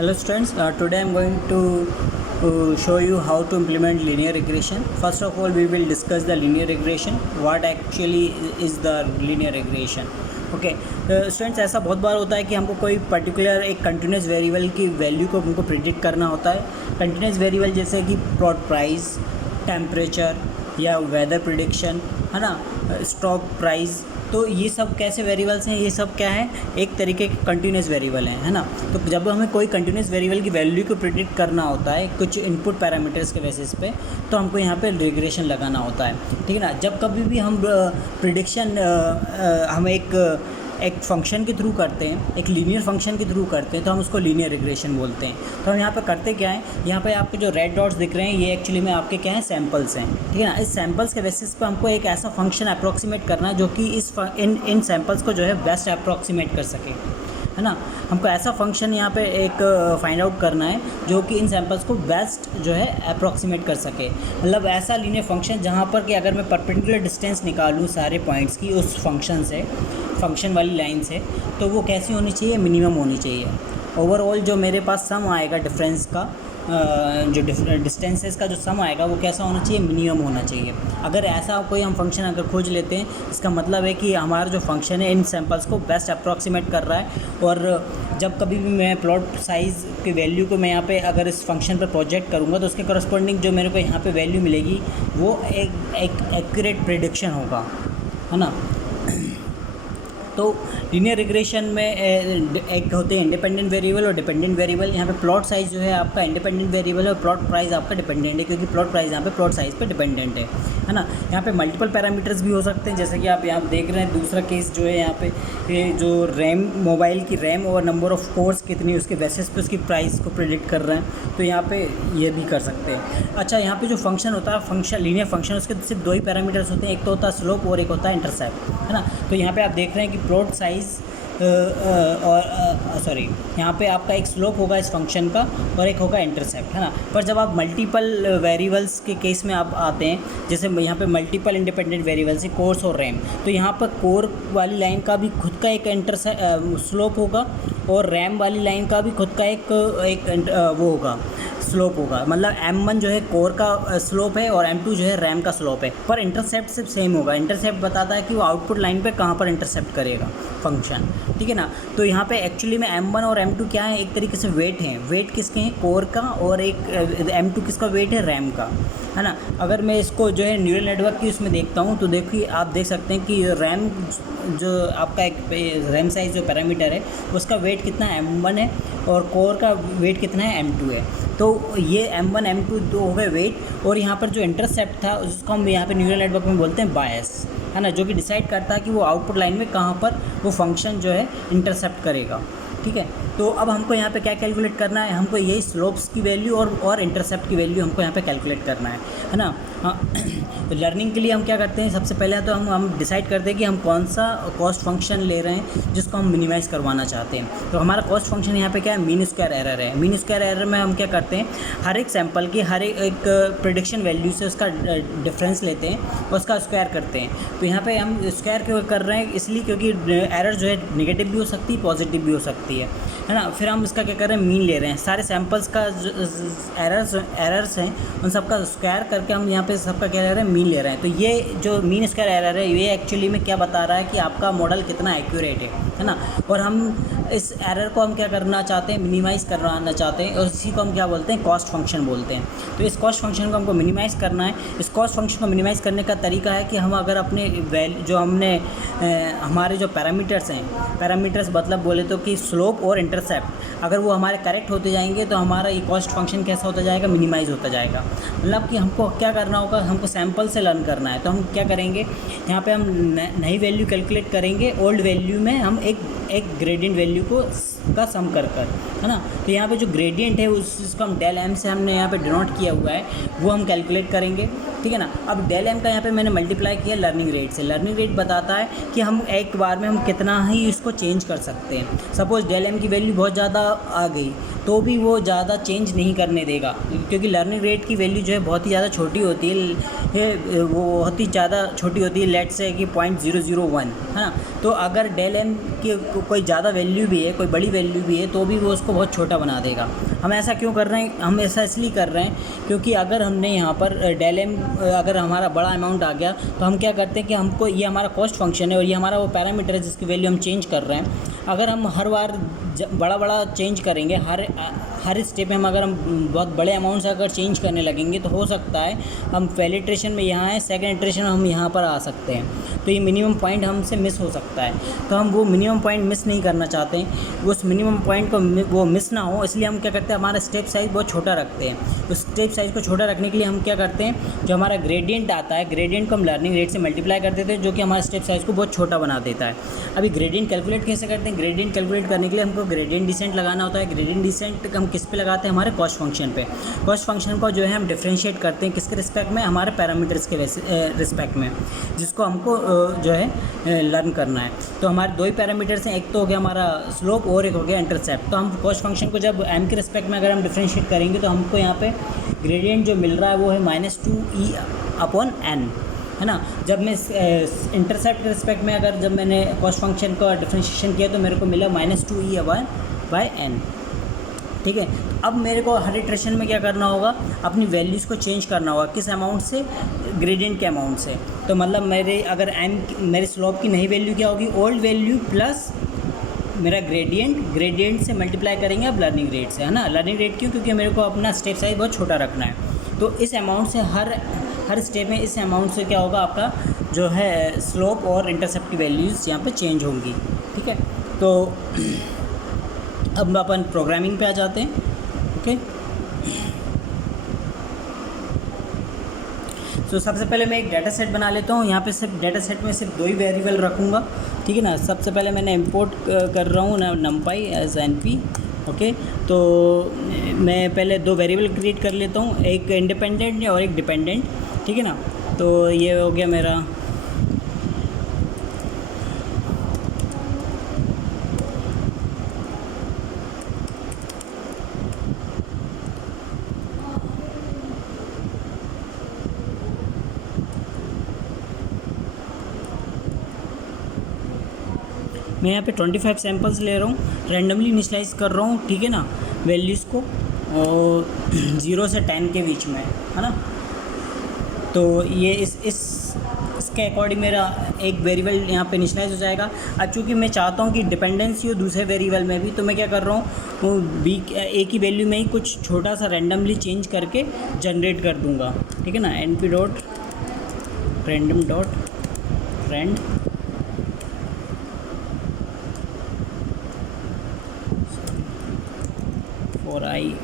Hello students, today I am going to show you how to implement linear regression. First of all, we will discuss the linear regression. What actually is the linear regression? Okay students, ऐसा बहुत बार होता है कि हमको कोई particular एक continuous variable की value को हमको प्रिडिक्ट करना होता है. कंटिन्यूस वेरिएबल जैसे कि प्लॉट प्राइस, टेम्परेचर या वेदर प्रिडिक्शन, है ना, स्टॉक प्राइस. तो ये सब कैसे वेरिएबल्स हैं? ये सब क्या है? एक तरीके के कंटिन्यूस वेरिएबल हैं, है ना. तो जब हमें कोई कंटिन्यूस वेरिएबल की वैल्यू को प्रिडिक्ट करना होता है कुछ इनपुट पैरामीटर्स के बेसिस पे, तो हमको यहाँ पे रिग्रेशन लगाना होता है. ठीक है ना. जब कभी भी हम प्रिडिक्शन हम एक फंक्शन के थ्रू करते हैं, एक लीनियर फंक्शन के थ्रू करते हैं, तो हम उसको लीनियर रिग्रेशन बोलते हैं. तो हम यहाँ पे करते क्या है, यहाँ पे आपके जो रेड डॉट्स दिख रहे हैं ये एक्चुअली में आपके क्या हैं, सैम्पल्स हैं. ठीक है ना. इस सैम्पल्स के बेसिस पे हमको एक ऐसा फंक्शन अप्रॉक्सीमेट करना है जो कि इन सैम्पल्स को जो है बेस्ट अप्रॉक्सीमेट कर सके, है ना. हमको ऐसा फंक्शन यहाँ पे एक फाइंड आउट करना है जो कि इन सैम्पल्स को बेस्ट जो है अप्रॉक्सीमेट कर सके. मतलब ऐसा लीनियर फंक्शन जहाँ पर कि अगर मैं परपेंडिकुलर डिस्टेंस निकालूँ सारे पॉइंट्स की उस फंक्शन से, फंक्शन वाली लाइन से, तो वो कैसी होनी चाहिए, मिनिमम होनी चाहिए. ओवरऑल जो मेरे पास सम आएगा डिफरेंस का, जो डिस्टेंसेस का जो सम आएगा वो कैसा होना चाहिए, मिनिमम होना चाहिए. अगर ऐसा कोई हम फंक्शन अगर खोज लेते हैं, इसका मतलब है कि हमारा जो फंक्शन है इन सैम्पल्स को बेस्ट अप्रॉक्सीमेट कर रहा है. और जब कभी भी मैं प्लॉट साइज़ की वैल्यू को मैं यहाँ पे अगर इस फंक्शन पर प्रोजेक्ट करूँगा तो उसके करस्पॉन्डिंग जो मेरे को यहाँ पे वैल्यू मिलेगी वो एक एक्यूरेट प्रेडिक्शन होगा, है ना. तो लीनियर रिग्रेशन में एक होते हैं इंडिपेंडेंट वेरिएबल और डिपेंडेंट वेरिएबल. यहाँ पे प्लॉट साइज़ जो है आपका इंडिपेंडेंट वेरिएबल है और प्लॉट प्राइस आपका डिपेंडेंट है, क्योंकि प्लॉट प्राइस यहाँ पे प्लॉट साइज़ पे डिपेंडेंट है ना. यहाँ पे मल्टीपल पैरामीटर्स भी हो सकते हैं, जैसे कि आप यहाँ देख रहे हैं. दूसरा केस जो है यहाँ पे ये जो रैम, मोबाइल की रैम और नंबर ऑफ़ कोर्स कितनी, उसके बेसिस पे उसकी प्राइस को प्रेडिक्ट कर रहे हैं, तो यहाँ पे ये भी कर सकते हैं. अच्छा, यहाँ पे जो फंक्शन होता है, फंक्शन लीनियर फंक्शन, उसके सिर्फ दो ही पैरामीटर्स होते हैं. एक तो होता है स्लोप और एक होता है इंटरसेप्ट, है ना. तो यहाँ पे आप देख रहे हैं कि प्लॉट साइज़ यहाँ पे आपका एक स्लोप होगा इस फंक्शन का और एक होगा इंटरसेप्ट, है ना. पर जब आप मल्टीपल वेरिएबल्स के केस में आप आते हैं, जैसे यहाँ पे मल्टीपल इंडिपेंडेंट वेरिएबल्स है, कोर्स और रैम, तो यहाँ पर कोर वाली लाइन का भी खुद का एक स्लोप होगा और रैम वाली लाइन का भी खुद का एक वो होगा, स्लोप होगा. मतलब M1 जो है कोर का स्लोप है और M2 जो है रैम का स्लोप है. पर इंटरसेप्ट सिर्फ सेम होगा. इंटरसेप्ट बताता है कि वो आउटपुट लाइन पे कहाँ पर इंटरसेप्ट करेगा फंक्शन. ठीक है ना. तो यहाँ पे एक्चुअली में M1 और M2 क्या है, एक तरीके से वेट हैं. वेट किसके हैं, कोर का, और एक M2 किसका वेट है, रैम का, है ना. अगर मैं इसको जो है न्यूरल नेटवर्क की उसमें देखता हूँ तो देखिए आप देख सकते हैं कि रैम जो आपका एक रैम साइज़ जो पैरामीटर है उसका वेट कितना M1 है और कोर का वेट कितना है, M2 है. तो ये M1 M2 दो हो गए वेट. और यहाँ पर जो इंटरसेप्ट था उसको हम यहाँ पे न्यूरल नेटवर्क में बोलते हैं बायस, है ना, जो कि डिसाइड करता है कि वो आउटपुट लाइन में कहाँ पर वो फंक्शन जो है इंटरसेप्ट करेगा. ठीक है. तो अब हमको यहाँ पे क्या कैलकुलेट करना है, हमको यही स्लोप्स की वैल्यू और इंटरसेप्ट की वैल्यू हमको यहाँ पे कैलकुलेट करना है ना. हाँ. तो लर्निंग के लिए हम क्या करते हैं, सबसे पहले तो हम डिसाइड करते हैं कि हम कौन सा कॉस्ट फंक्शन ले रहे हैं जिसको हम मिनिमाइज़ करवाना चाहते हैं. तो हमारा कॉस्ट फंक्शन यहाँ पे क्या है, मीन स्क्वायर एरर है. मीन स्क्वायर एरर में हम क्या करते हैं, हर एक सैम्पल की हर एक प्रेडिक्शन वैल्यू से उसका डिफरेंस लेते हैं और उसका स्क्वायर करते हैं. तो यहाँ पर हम स्क्वायर क्यों कर रहे हैं, इसलिए क्योंकि एरर जो है नेगेटिव भी हो सकती है, पॉजिटिव भी हो सकती है ना. फिर हम इसका क्या कर रहे हैं, मीन ले रहे हैं. सारे सैम्पल्स का एरर्स हैं उन सबका स्क्वायर करके हम यहाँ पे सबका क्या ले रहे हैं, मीन ले रहे हैं. तो ये जो मीन स्क्वायर एरर है ये एक्चुअली में क्या बता रहा है कि आपका मॉडल कितना एक्यूरेट है ना. और हम इस एरर को हम क्या करना चाहते हैं, मिनिमाइज़ करवाना चाहते हैं, और इसी को हम क्या बोलते हैं, कॉस्ट फंक्शन बोलते हैं. तो इस कॉस्ट फंक्शन को हमको मिनिमाइज़ करना है. इस कॉस्ट फंक्शन को मिनिमाइज़ करने का तरीका है कि हम अगर अपने जो हमने हमारे जो पैरामीटर्स मतलब बोले तो कि स्लोप और इंटरसेप्ट, अगर वो हमारे करेक्ट होते जाएंगे तो हमारा ये कॉस्ट फंक्शन कैसा होता जाएगा, मिनिमाइज़ होता जाएगा. मतलब कि हमको क्या करना होगा, हमको सैम्पल से लर्न करना है. तो हम क्या करेंगे, यहाँ पे हम नई वैल्यू कैलकुलेट करेंगे, ओल्ड वैल्यू में हम एक ग्रेडियंट वैल्यू को का सम कर, है ना. तो यहाँ पे जो ग्रेडियंट है उसको हम डेल एम से हमने यहाँ पे डिनोट किया हुआ है, वो हम कैलकुलेट करेंगे. ठीक है ना. अब डेल एम का यहाँ पे मैंने मल्टीप्लाई किया लर्निंग रेट से. लर्निंग रेट बताता है कि हम एक बार में हम कितना ही इसको चेंज कर सकते हैं. सपोज़ डेल एम की वैल्यू बहुत ज़्यादा आ गई तो भी वो ज़्यादा चेंज नहीं करने देगा, क्योंकि लर्निंग रेट की वैल्यू जो है बहुत ही ज़्यादा छोटी होती है, वो बहुत ही ज़्यादा छोटी होती है, लेट्स से कि 0.001 है ना। तो अगर डेल एम की कोई ज़्यादा वैल्यू भी है, कोई बड़ी वैल्यू भी है, तो भी वो उसको बहुत छोटा बना देगा। हम ऐसा क्यों कर रहे हैं? हम ऐसा इसलिए कर रहे हैं क्योंकि अगर हमने यहाँ पर डेल एम अगर हमारा बड़ा अमाउंट आ गया तो हम क्या करते हैं कि हमको ये हमारा कॉस्ट फंक्शन है और ये हमारा वो पैरामीटर है जिसकी वैल्यू हम चेंज कर रहे हैं। अगर हम हर बार बड़ा बड़ा चेंज करेंगे, हर स्टेप में अगर हम बहुत बड़े अमाउंट से अगर चेंज करने लगेंगे तो हो सकता है हम पहले इटरेशन में यहाँ है, सेकंड इटरेशन में हम यहाँ पर आ सकते हैं, तो ये मिनिमम पॉइंट हमसे मिस हो सकता है। तो हम वो मिनिमम पॉइंट मिस नहीं करना चाहते हैं, उस मिनिमम पॉइंट को वो मिस ना हो, इसलिए हम क्या करते हैं, हमारा स्टेप साइज़ बहुत छोटा रखते हैं। तो स्टेप साइज़ को छोटा रखने के लिए हम क्या करते हैं, जो हमारा ग्रेडियंट आता है, ग्रेडियंट को हम लर्निंग रेट से मल्टीप्लाई कर देते हैं, जो कि हमारे स्टेप साइज़ को बहुत छोटा बना देता है। अभी ग्रेडियंट कैलकुलेट कैसे करते हैं? ग्रेडियंट कैलकुलेट करने के लिए हमको ग्रेडियंट डिसेंट लगाना होता है। ग्रेडियंट डिसेंट हम किस पे लगाते हैं? हमारे कॉस्ट फंक्शन पे। कॉस्ट फंक्शन को जो है हम डिफरेंशिएट करते हैं किसके रिस्पेक्ट में? हमारे पैरामीटर्स के रिस्पेक्ट में, जिसको हमको जो है लर्न करना है। तो हमारे दो ही पैरामीटर्स हैं, एक तो हो गया हमारा स्लोप और एक हो गया इंटरसेप्ट। तो हम कॉस्ट फंक्शन को जब एम के रिस्पेक्ट में अगर हम डिफरेंशिएट करेंगे तो हमको यहाँ पे ग्रेडियंट जो मिल रहा है वो है -2e/n, है ना। जब मैं इंटरसेप्ट के रिस्पेक्ट में अगर जब मैंने कॉस्ट फंक्शन का डिफरेंशिएशन किया तो मेरे को मिला -2e/n। ठीक है, अब मेरे को हर इटरेशन में क्या करना होगा, अपनी वैल्यूज़ को चेंज करना होगा। किस अमाउंट से? ग्रेडियंट के अमाउंट से। तो मतलब मेरे स्लोप की नई वैल्यू क्या होगी? ओल्ड वैल्यू प्लस मेरा ग्रेडियंट से मल्टीप्लाई करेंगे अब लर्निंग रेट से, है ना। लर्निंग रेट क्यों? क्योंकि मेरे को अपना स्टेप साइज बहुत छोटा रखना है। तो इस अमाउंट से हर स्टेप में इस अमाउंट से क्या होगा, आपका जो है स्लोप और इंटरसेप्ट की वैल्यूज़ यहाँ पे चेंज होंगी। ठीक है, तो अब अपन प्रोग्रामिंग पे आ जाते हैं। ओके, तो सबसे पहले मैं एक डाटा सेट बना लेता हूँ। यहाँ पे सिर्फ डाटा सेट में सिर्फ दो ही वेरिएबल रखूँगा, ठीक है ना। सबसे पहले मैंने इंपोर्ट कर रहा हूँ numpy एज np। ओके, तो मैं पहले दो वेरिएबल क्रिएट कर लेता हूँ, एक इंडिपेंडेंट और एक डिपेंडेंट, ठीक है ना। तो ये हो गया मेरा मैं यहाँ पे 25 सैम्पल्स ले रहा हूँ, रैंडमली इनिशियलाइज़ कर रहा हूँ, ठीक है ना, वैल्यूज़ को, और 0 से 10 के बीच में, है ना। तो ये इसके अकॉर्डिंग मेरा एक वेरिएबल यहाँ पे इनिशियलाइज़ हो जाएगा। अब चूँकि मैं चाहता हूँ कि डिपेंडेंसी हो दूसरे वेरिएबल में भी, तो मैं क्या कर रहा हूँ, वो ए की वैल्यू में ही कुछ छोटा सा रैंडमली चेंज करके जनरेट कर दूँगा, ठीक है ना। np.random.rand और आई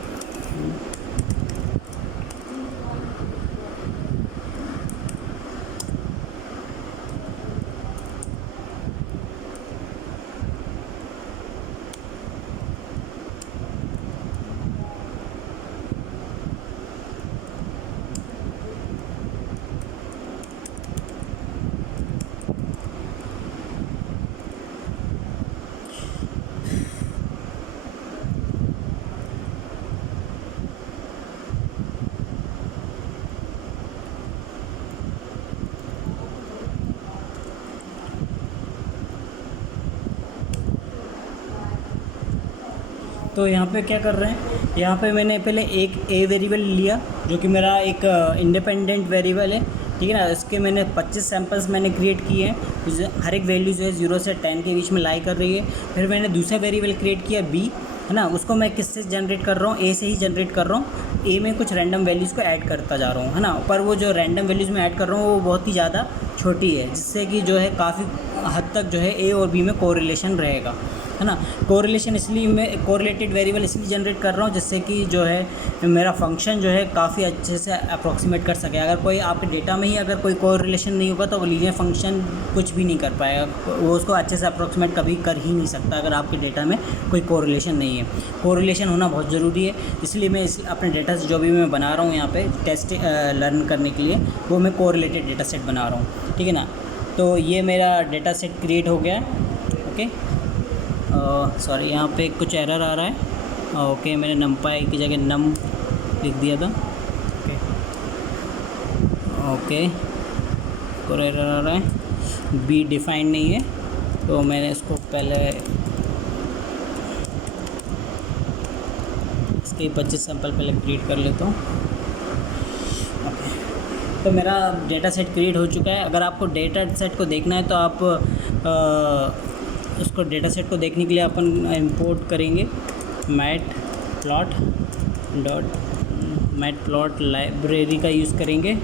तो यहाँ पे क्या कर रहे हैं, यहाँ पे मैंने पहले एक ए वेरिएबल लिया जो कि मेरा एक इंडिपेंडेंट वेरिएबल है, ठीक है ना। इसके मैंने 25 सैम्पल्स मैंने क्रिएट किए हैं, हर एक वैल्यू जो है 0 से 10 के बीच में लाई कर रही है। फिर मैंने दूसरा वेरिएबल क्रिएट किया बी, है ना। उसको मैं किससे जनरेट कर रहा हूँ? ए से ही जनरेट कर रहा हूँ। ए में कुछ रैंडम वैल्यूज़ को ऐड करता जा रहा हूँ, है ना। पर वो जो रैंडम वैल्यूज़ में ऐड कर रहा हूँ वो बहुत ही ज़्यादा छोटी है, जिससे कि जो है काफ़ी हद तक जो है ए और बी में कोरिलेशन रहेगा, है ना। कोरिलेशन इसलिए मैं कोरिलेटेड वेरिएबल इसलिए जनरेट कर रहा हूँ जिससे कि जो है मेरा फंक्शन जो है काफ़ी अच्छे से अप्रॉक्सीमेट कर सके। अगर कोई आपके डेटा में ही अगर कोई कोरिलेशन नहीं होगा तो लीनियर फंक्शन कुछ भी नहीं कर पाएगा, वो उसको अच्छे से अप्रॉक्सीमेट कभी कर ही नहीं सकता अगर आपके डेटा में कोई कोरिलेशन नहीं है। कोरिलेशन होना बहुत ज़रूरी है, इसलिए मैं अपने डेटा से जो भी मैं बना रहा हूँ यहाँ पे टेस्ट लर्न करने के लिए, वो मैं कोरिलेटेड डेटा सेट बना रहा हूँ, ठीक है ना। तो ये मेरा डेटा सेट क्रिएट हो गया, ओके। सॉरी यहाँ पे कुछ एरर आ रहा है, ओके, मैंने numpy की जगह num लिख दिया था। ओके ओके, और एरर आ रहा है, बी डिफाइंड नहीं है, तो मैंने इसको पहले इसके 25 सैंपल पहले क्रिएट कर लेता हूँ। ओके, तो मेरा डेटा सेट क्रिएट हो चुका है। अगर आपको डेटा सेट को देखना है तो आप उसको डेटा सेट को देखने के लिए अपन इंपोर्ट करेंगे मैटप्लॉट लाइब्रेरी का यूज़ करेंगे।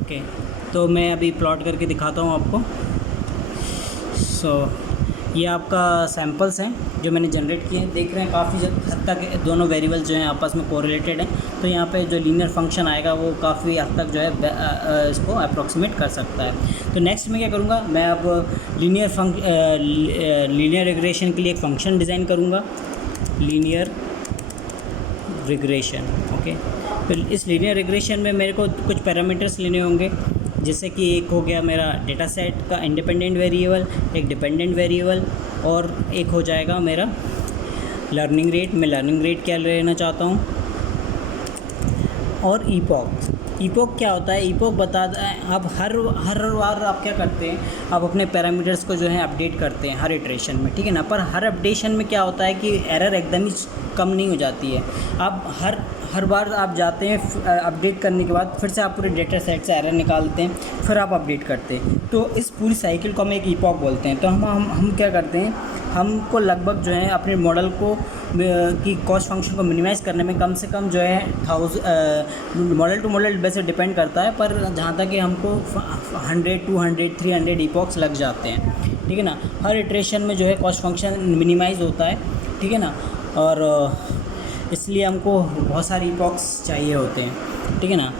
ओके, तो मैं अभी प्लॉट करके दिखाता हूँ आपको। ये आपका सैम्पल्स हैं जो मैंने जनरेट किए हैं। देख रहे हैं काफ़ी हद तक दोनों वेरिएबल जो हैं आपस में कोरिलेटेड हैं, तो यहाँ पे जो लीनियर फंक्शन आएगा वो काफ़ी हद तक जो है इसको अप्रॉक्सीमेट कर सकता है। तो नेक्स्ट मैं क्या करूँगा, मैं अब लीनियर रिग्रेशन के लिए एक फ़ंक्शन डिज़ाइन करूँगा, लीनियर रिग्रेशन। ओके, तो इस लीनियर रिग्रेशन में मेरे को कुछ पैरामीटर्स लेने होंगे, जैसे कि एक हो गया मेरा डेटा सेट का इंडिपेंडेंट वेरिएबल, एक डिपेंडेंट वेरिएबल, और एक हो जाएगा मेरा लर्निंग रेट। मैं लर्निंग रेट क्या लेना चाहता हूँ, और ईपॉक क्या होता है, ईपॉक बताता है आप हर बार आप क्या करते हैं, आप अपने पैरामीटर्स को जो है अपडेट करते हैं हर इटरेशन में, ठीक है ना। पर हर अपडेशन में क्या होता है कि एरर एकदम ही कम नहीं हो जाती है। आप हर बार आप जाते हैं अपडेट करने के बाद फिर से आप पूरे डेटा सेट से एरर निकालते हैं, फिर आप अपडेट करते हैं। तो इस पूरी साइकिल को हम एक ईपॉक बोलते हैं। तो हम क्या करते हैं, हमको लगभग जो है अपने मॉडल को की कॉस्ट फंक्शन को मिनिमाइज़ करने में कम से कम जो है मॉडल टू मॉडल वैसे डिपेंड करता है, पर जहाँ तक कि हमको 100, 200, 300 ईपॉक्स लग जाते हैं, ठीक है ना। हर इटरेशन में जो है कॉस्ट फंक्शन मिनिमाइज़ होता है, ठीक है ना, और इसलिए हमको बहुत सारे ईपॉक्स चाहिए होते हैं, ठीक है ना।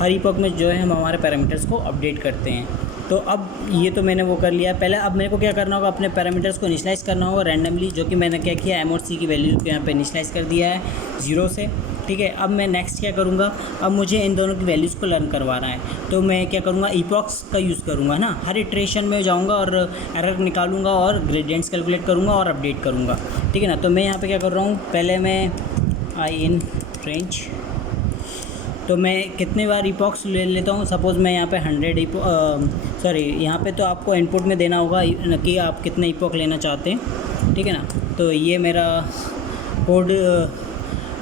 हर ईपॉक में जो है हम हमारे पैरामीटर्स को अपडेट करते हैं। तो अब ये तो मैंने वो कर लिया पहले। अब मेरे को क्या करना होगा, अपने पैरामीटर्स को इनिशियलाइज़ करना होगा रैंडमली, जो कि मैंने क्या किया, एम और सी की वैल्यू को यहाँ पे इनिशियलाइज़ कर दिया है 0 से, ठीक है। अब मैं नेक्स्ट क्या करूँगा, अब मुझे इन दोनों की वैल्यूज़ को लर्न करवाना है, तो मैं क्या करूँगा, ईपॉक्स का यूज़ करूँगा ना। हर इटरेशन में जाऊँगा और एरर निकालूंगा और ग्रेडियंट्स कैलकुलेट करूँगा और अपडेट करूँगा, ठीक है ना। तो मैं यहाँ पर क्या कर रहा हूँ, पहले मैं आई इन रेंज, तो मैं कितने बार ईपॉक्स ले लेता हूँ। सपोज़ मैं यहाँ पे 100 यहाँ पे तो आपको इनपुट में देना होगा कि आप कितने ईपॉक लेना चाहते हैं, ठीक है ना। तो ये मेरा कोड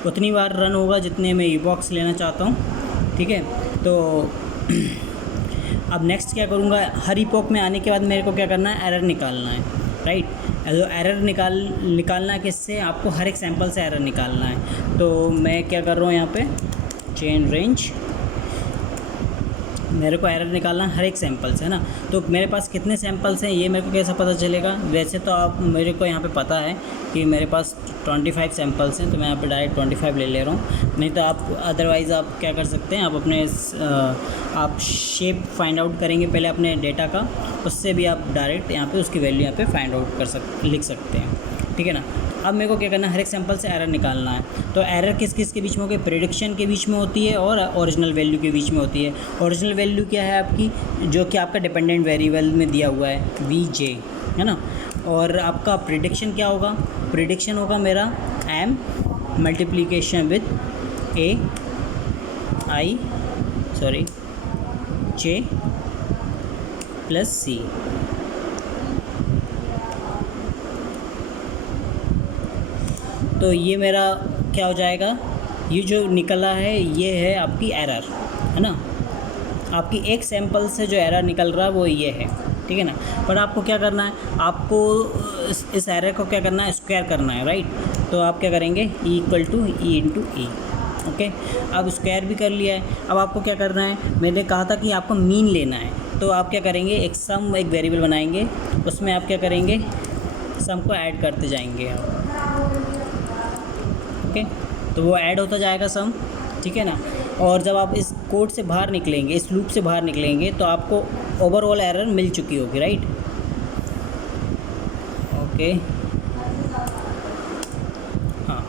उतनी बार रन होगा जितने मैं ईपॉक्स लेना चाहता हूँ, ठीक है। तो अब नेक्स्ट क्या करूँगा, हर ईपॉक में आने के बाद मेरे को क्या करना है, एरर निकालना है, राइट। तो एरर निकालना है किससे, आपको हर एक सैंपल से एरर निकालना है। तो मैं क्या कर रहा हूँ, यहाँ पे चेन रेंज, मेरे को एरर निकालना हर एक सैंपल से, है ना। तो मेरे पास कितने सैंपल्स हैं ये मेरे को कैसे पता चलेगा। वैसे तो आप मेरे को यहाँ पे पता है कि मेरे पास 25 सैंपल्स हैं, तो मैं यहाँ पे डायरेक्ट 25 ले ले रहा हूँ। नहीं तो आप अदरवाइज़ आप क्या कर सकते हैं, आप अपने आप शेप फाइंड आउट करेंगे पहले अपने डेटा का, उससे भी आप डायरेक्ट यहाँ पे उसकी वैल्यू यहाँ पे फाइंड आउट लिख सकते हैं, ठीक है ना। अब मेरे को क्या करना है, हर एक सैंपल से एरर निकालना है। तो एरर किस किस के बीच में होगी, प्रेडिक्शन के बीच में होती है और ओरिजिनल वैल्यू के बीच में होती है। ओरिजिनल वैल्यू क्या है आपकी, जो कि आपका डिपेंडेंट वेरिएबल में दिया हुआ है VJ, है ना। और आपका प्रेडिक्शन क्या होगा, प्रेडिक्शन होगा मेरा M multiplication with J plus C। तो ये मेरा क्या हो जाएगा, ये जो निकला है ये है आपकी एरर, है ना। आपकी एक सैंपल से जो एरर निकल रहा है वो ये है, ठीक है ना। पर आपको क्या करना है, आपको इस एरर को क्या करना है, स्क्वायर करना है, राइट। तो आप क्या करेंगे, E × E, ओके। अब स्क्वायर भी कर लिया है। अब आपको क्या करना है, मैंने कहा था कि आपको मीन लेना है, तो आप क्या करेंगे, एक वेरिएबल बनाएंगे, उसमें आप क्या करेंगे, सम को ऐड करते जाएंगे आप, ओके। तो वो ऐड होता जाएगा सम, ठीक है ना। और जब आप इस कोड से बाहर निकलेंगे, इस लूप से बाहर निकलेंगे, तो आपको ओवरऑल एरर मिल चुकी होगी, राइट, ओके। हाँ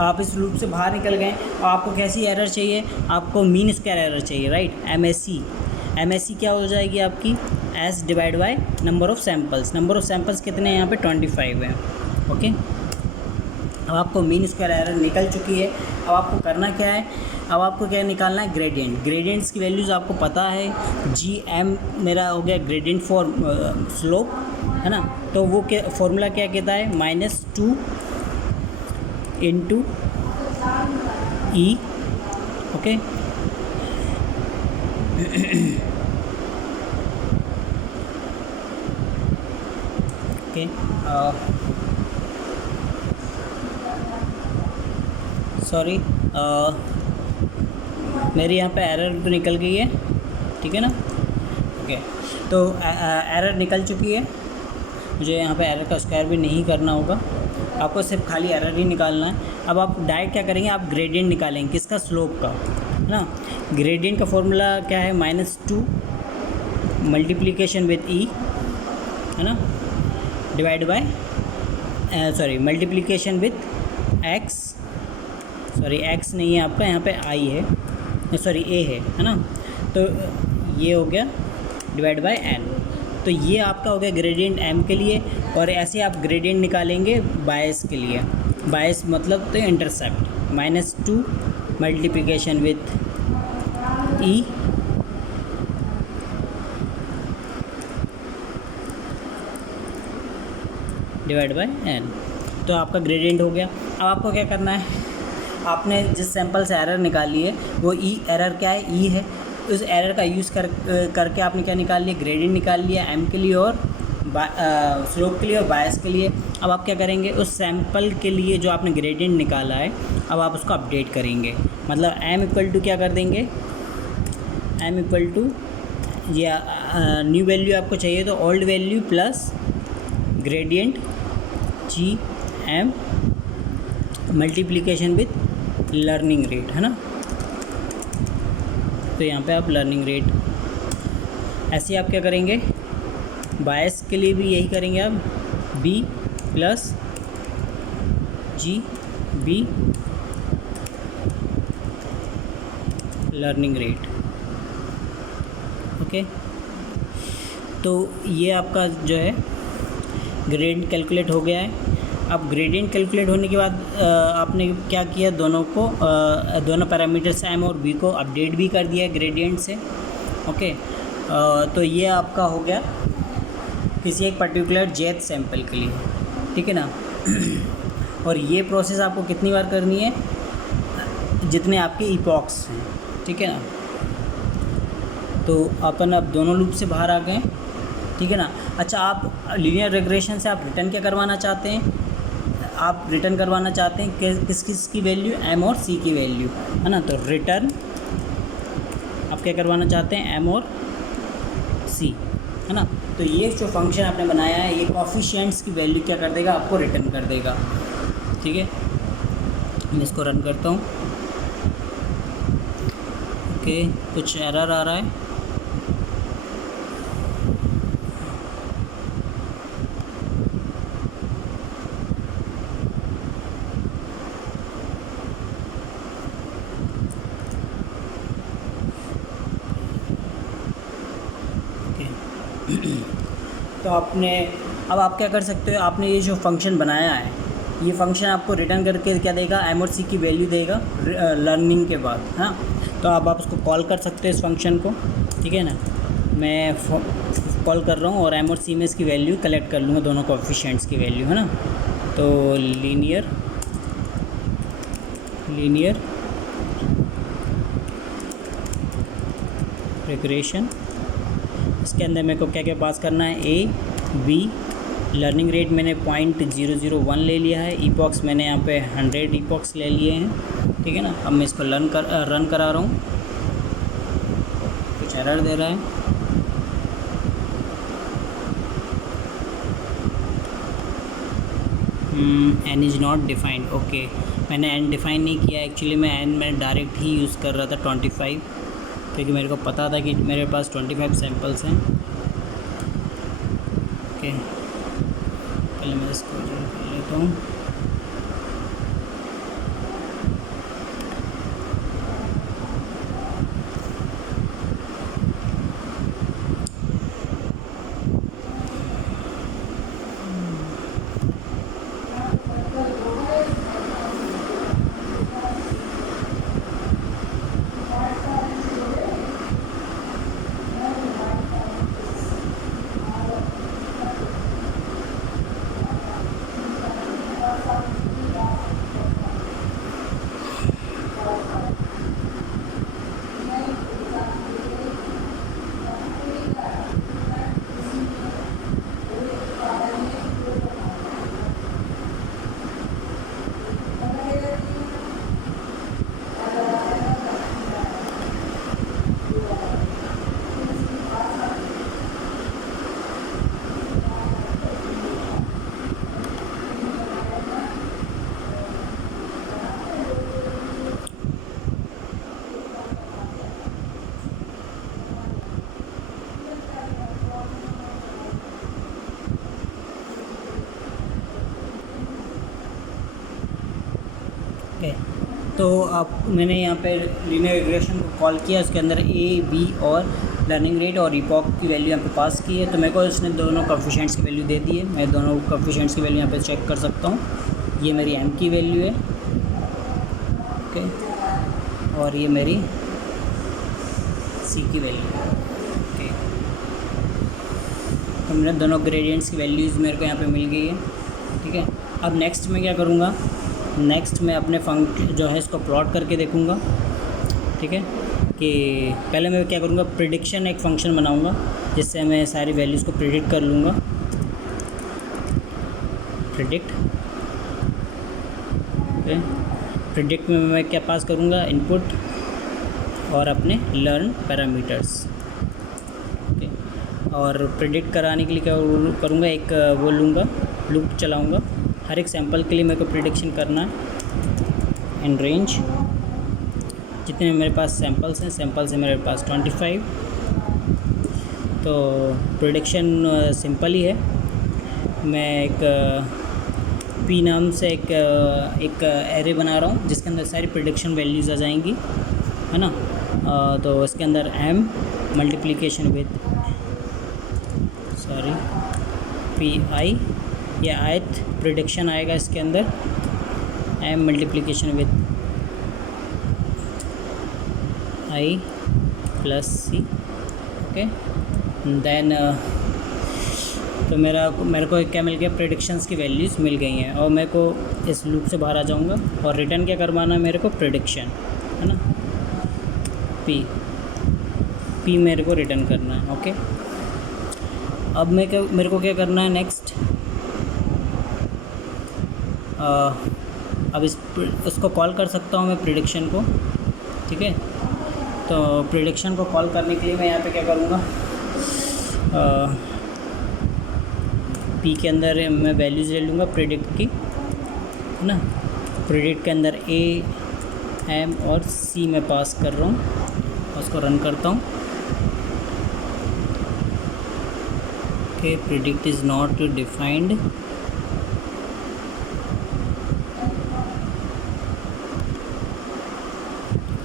आप इस लूप से बाहर निकल गए। आपको कैसी एरर चाहिए, आपको मीन स्क्वायर एरर चाहिए, राइट। एमएससी क्या हो जाएगी आपकी, S divide by number of samples. Number of samples कितने हैं यहाँ पे 25 हैं, ओके। अब आपको मीन स्क्वायर एरर निकल चुकी है। अब आपको करना क्या है, अब आपको क्या निकालना है, ग्रेडियंट। ग्रेडियंट्स की वैल्यूज़ आपको पता है, जी एम मेरा हो गया ग्रेडियंट फॉर स्लोप, है ना। तो वो क्या फॉर्मूला क्या कहता है, -2 इंटू ई, ओके। ओके, सॉरी, मेरी यहाँ पे एरर तो निकल गई है, ठीक है ना, ओके। तो एरर निकल चुकी है, मुझे यहाँ पे एरर का स्क्वायर भी नहीं करना होगा, आपको सिर्फ खाली एरर ही निकालना है। अब आप डायरेक्ट क्या करेंगे, आप ग्रेडियंट निकालेंगे, किसका, स्लोप का, है ना। ग्रेडियंट का फॉर्मूला क्या है, -2 मल्टीप्लिकेशन विथ ई, है ना, divide by multiplication with x, sorry x नहीं है आपका, यहाँ पे आई है, सॉरी ए है ना। तो ये हो गया डिवाइड बाय एन। तो ये आपका हो गया ग्रेडियंट एम के लिए। और ऐसे आप ग्रेडियंट निकालेंगे बायस के लिए, बायस मतलब तो intercept, -2 multiplication with E divide by N. तो आपका ग्रेडियंट हो गया। अब आपको क्या करना है, आपने जिस सैंपल से एरर निकाली है वो ई एरर क्या है, ई है। उस एरर का यूज़ करके आपने क्या निकाल लिया, ग्रेडियंट निकाल लिया एम के लिए और स्लोप के लिए और बायस के लिए। अब आप क्या करेंगे, उस सैंपल के लिए जो आपने ग्रेडियंट निकाला है, अब आप उसको अपडेट करेंगे। मतलब एम इक्वल टू क्या कर देंगे, एम इक्वल टू या न्यू वैल्यू आपको चाहिए तो old value plus gradient G M multiplication with learning rate, है ना। तो यहाँ पे आप लर्निंग रेट, ऐसे आप क्या करेंगे, बायस के लिए भी यही करेंगे आप, B plus G B learning rate, okay. तो ये आपका जो है ग्रेडियंट कैलकुलेट हो गया है। अब ग्रेडियंट कैलकुलेट होने के बाद आपने क्या किया, दोनों पैरामीटर्स एम और बी को अपडेट भी कर दिया ग्रेडियंट से, ओके। तो ये आपका हो गया किसी एक पर्टिकुलर जेथ सैंपल के लिए, ठीक है ना। और ये प्रोसेस आपको कितनी बार करनी है, जितने आपके इपॉक्स हैं, ठीक है ना। तो अपन अब दोनों लूप से बाहर आ गए, ठीक है ना। अच्छा, आप लीनियर रिग्रेशन से आप रिटर्न क्या करवाना चाहते हैं, आप रिटर्न करवाना चाहते हैं किस किस की वैल्यू, एम और सी की वैल्यू, है ना। तो रिटर्न आप क्या करवाना चाहते हैं, एम और सी, है ना। तो ये जो फंक्शन आपने बनाया है, ये कोफिशिएंट्स की वैल्यू क्या कर देगा, आपको रिटर्न कर देगा, ठीक है। मैं इसको रन करता हूँ, ओके। कुछ एरर आ रहा है, तो अब आप क्या कर सकते हो, आपने ये जो फंक्शन बनाया है, ये फंक्शन आपको रिटर्न करके क्या देगा, एम और सी की वैल्यू देगा लर्निंग के बाद, हाँ। तो अब आप उसको कॉल कर सकते हो इस फंक्शन को, ठीक है ना। मैं कॉल कर रहा हूँ और एम और सी में इसकी वैल्यू कलेक्ट कर लूँगा, दोनों कोएफिशिएंट्स की वैल्यू, है ना। तो लीनियर रिग्रेशन, इसके अंदर मेरे को क्या क्या पास करना है, ए बी, लर्निंग रेट मैंने 0.001 ले लिया है, ईपॉक्स मैंने यहाँ पे 100 ईपॉक्स ले लिए हैं, ठीक है ना। अब मैं इसको रन करा रहा हूँ, कुछ एरर दे रहा है, N is not defined, okay. मैंने एन डिफ़ाइन नहीं किया एक्चुअली, मैं एन में डायरेक्ट ही यूज़ कर रहा था 25, क्योंकि मेरे को पता था कि मेरे पास 25 सैम्पल्स हैं, ओके। पहले मैं इसको कर लेता हूँ, तो अब मैंने यहाँ पे लीनियर रिग्रेशन को कॉल किया, उसके अंदर ए बी और लर्निंग रेट और इपॉक की वैल्यू यहाँ पे पास की है। तो मेरे को इसने दोनों कोफिशिएंट्स की वैल्यू दे दी है। मैं दोनों कोफिशिएंट्स की वैल्यू यहाँ पे चेक कर सकता हूँ। ये मेरी एम की वैल्यू है, ओके, और ये मेरी सी की वैल्यू है, ओके। तो मेरे दोनों ग्रेडियंट्स की वैल्यूज़ मेरे को यहाँ पे मिल गई है, ठीक है। अब नेक्स्ट मैं क्या करूँगा, नेक्स्ट मैं अपने फंक्शन जो है इसको प्लॉट करके देखूँगा, ठीक है। कि पहले मैं क्या करूँगा, प्रिडिक्शन एक फ़ंक्शन बनाऊँगा जिससे मैं सारी वैल्यूज़ को प्रिडिक्ट कर लूँगा। Predict, okay. प्रिडिक्ट में मैं क्या पास करूँगा, इनपुट और अपने लर्न पैरामीटर्स, ओके। और प्रिडिक्ट कराने के लिए क्या करूँगा, एक वो लूँगा, लूप चलाऊँगा। हर एक सैंपल के लिए मेरे को प्रिडिक्शन करना है इन रेंज। जितने मेरे पास सैंपल्स हैं, सैंपल्स हैं मेरे पास 25। तो प्रिडिक्शन सिंपल ही है। मैं एक पी नाम से एक एरे बना रहा हूँ जिसके अंदर सारी प्रिडिक्शन वैल्यूज़ आ जाएंगी, है ना। तो इसके अंदर M multiplication with P I, ये आयत प्रिडिक्शन आएगा इसके अंदर, M multiplication with I plus C, okay. Then तो मेरे को क्या मिल गया, प्रेडिक्शंस की वैल्यूज़ मिल गई हैं। और मेरे को इस लूप से बाहर आ जाऊंगा और रिटर्न क्या करवाना है मेरे को, प्रेडिक्शन, है ना। पी मेरे को रिटर्न करना है, ओके। अब मेरे को क्या करना है नेक्स्ट, अब उसको कॉल कर सकता हूँ मैं प्रेडिक्शन को, ठीक है। तो प्रेडिक्शन को कॉल करने के लिए मैं यहाँ पे क्या करूँगा, पी के अंदर मैं वैल्यूज़ ले लूँगा प्रेडिक्ट की, है ना। प्रेडिक्ट के अंदर ए एम और सी में पास कर रहा हूँ, उसको रन करता हूँ, okay. Predict is not defined,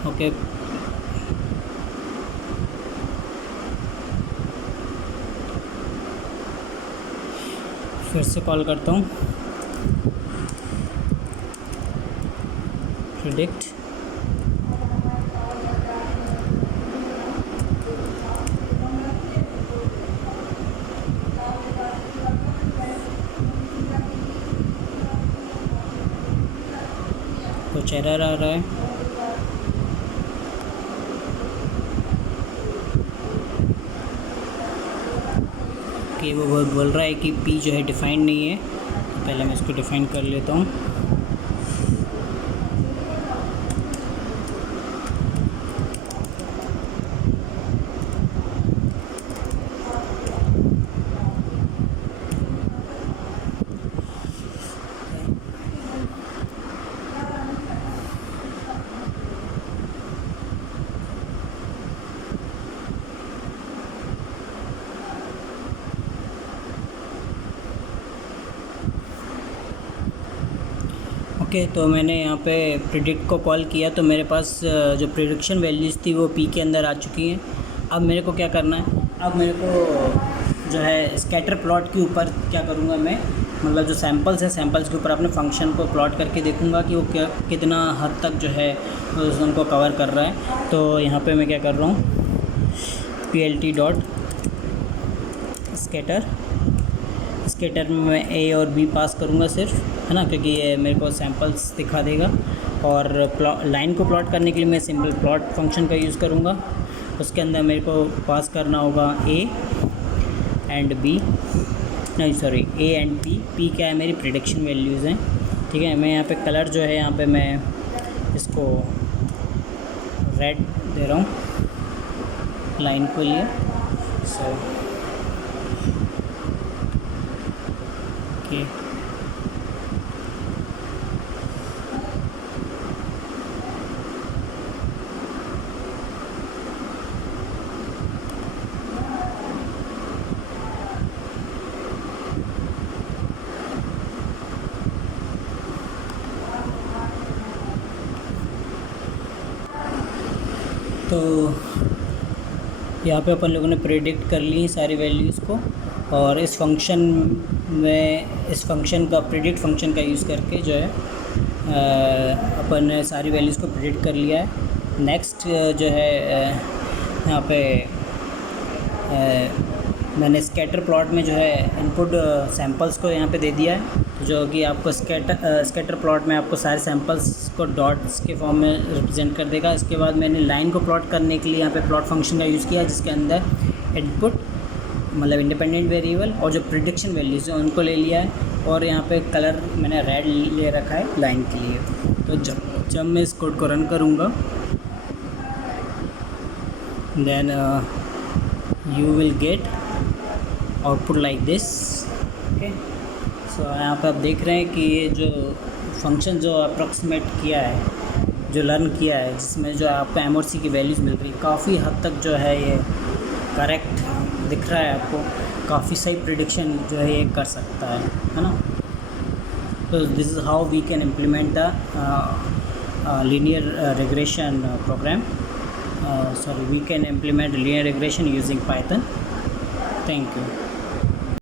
okay. फिर से कॉल करता हूँ प्रेडिक्ट, कुछ एरर आ रहा है, कि वो बोल रहा है कि पी जो है डिफ़ाइंड नहीं है। तो पहले मैं इसको डिफ़ाइन कर लेता हूँ। ओके, तो मैंने यहाँ पे प्रिडिक्ट को कॉल किया तो मेरे पास जो प्रिडिक्शन वैल्यूज़ थी वो पी के अंदर आ चुकी हैं। अब मेरे को क्या करना है, अब मेरे को जो है स्कैटर प्लॉट के ऊपर क्या करूँगा मैं, मतलब जो सैंपल्स हैं सैंपल्स के ऊपर अपने फंक्शन को प्लॉट करके देखूँगा कि वो कितना हद तक जो है उनको कवर कर रहा है। तो यहाँ पे मैं क्या कर रहा हूँ, plt डॉट स्कैटर में मैं ए और बी पास करूँगा सिर्फ, है ना, क्योंकि ये मेरे को सैंपल्स दिखा देगा। और लाइन को प्लॉट करने के लिए मैं सिंपल प्लॉट फंक्शन का यूज़ करूँगा। उसके अंदर मेरे को पास करना होगा ए एंड बी, नहीं सॉरी, ए एंड पी क्या है, मेरी प्रेडिक्शन वैल्यूज़ हैं, ठीक है। मैं यहाँ पे कलर जो है यहाँ पे मैं इसको रेड दे रहा हूँ लाइन के लिए, सो ओके। तो यहाँ पे अपन लोगों ने प्रेडिक्ट कर ली सारी वैल्यूज़ को, और इस फंक्शन का प्रेडिक्ट फंक्शन का यूज़ करके जो है अपन ने सारी वैल्यूज़ को प्रेडिक्ट कर लिया है। नेक्स्ट जो है यहाँ पे मैंने स्कैटर प्लॉट में जो है इनपुट सैंपल्स को यहाँ पे दे दिया है, जो कि आपको स्कैटर प्लॉट में आपको सारे सैंपल्स को डॉट्स के फॉर्म में रिप्रेजेंट कर देगा। इसके बाद मैंने लाइन को प्लॉट करने के लिए यहाँ पे प्लॉट फंक्शन का यूज़ किया, जिसके अंदर इनपुट मतलब इंडिपेंडेंट वेरिएबल और जो प्रिडिक्शन वैल्यूज़ हैं उनको ले लिया है, और यहाँ पे कलर मैंने रेड ले रखा है लाइन के लिए। तो जब मैं इस कोड को रन करूँगा then you will get output like this. Okay, so यहाँ पे आप देख रहे हैं कि ये जो फंक्शन जो अप्रॉक्सीमेट किया है, जो लर्न किया है, जिसमें जो आपको एमओसी की वैल्यूज़ मिल रही है, काफ़ी हद तक जो है ये करेक्ट दिख रहा है आपको, काफ़ी सही प्रिडिक्शन जो है ये कर सकता है ना। तो this is how we can implement the linear regression program. We can implement linear regression using Python. Thank you.